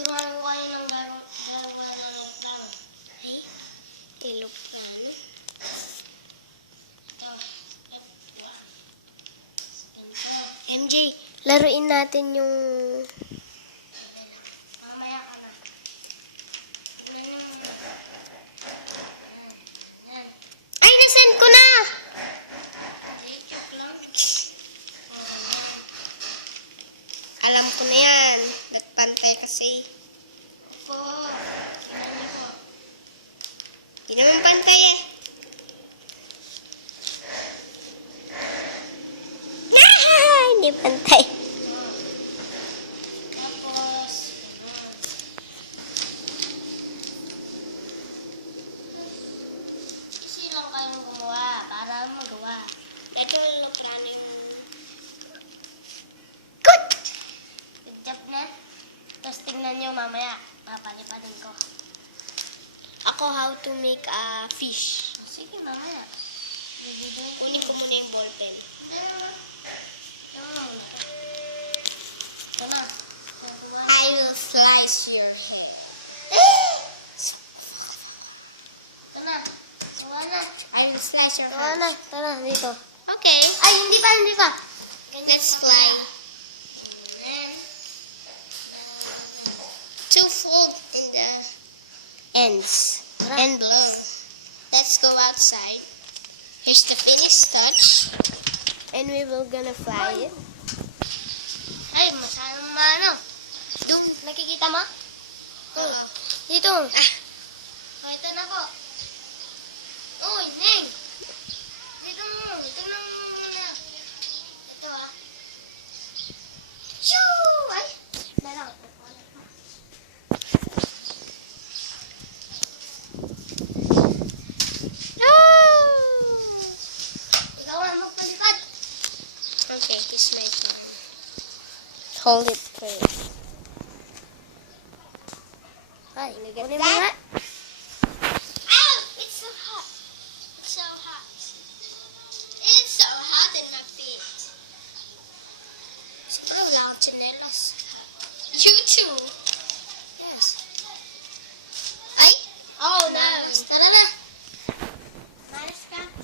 Turuan ko kayo ng gagawa ng aeroplano. Ay, aeroplano. Ito, MJ, laruin natin yung... Mamaya ka na. Ay, nasend ko na! Alam ko na yan. Ba't pantay kasi? Po, tingnan niyo po. Hindi naman pantay eh. Hindi pantay. Tapos, kasi lang kayong gumawa para magawa. Ito yung lokrano yung... Good! Good job na. Tapos tingnan nyo mamaya. Papalipatin ko. Ako how to make a fish. Sige, mamaya. Kunin ko muna yung ballpen. Ito na. I will slice your hair. Ito na. Gawa na. I will slice your hair. Gawa na. Ito na. Dito. Okay. Ay, hindi pa. Hindi pa. Let's fly. And two fold in the ends. And blow. Let's go outside. Here's the finished touch. And we will gonna fly it. Ay, masyadong maano. Doon, nakikita mo? Dito. Oh, ito na po. Uy, Neng. Dito mo. Ito na muna. Ito ah. Shoo! Ay, meron. Okay, this way. Hold it first. Ay, kunin mo nga. Ow! It's so hot. It's so hot. It's so hot in my feet. Siguro wala akong tsinelas. You too. Yes. Ay! Oh no! Tara na!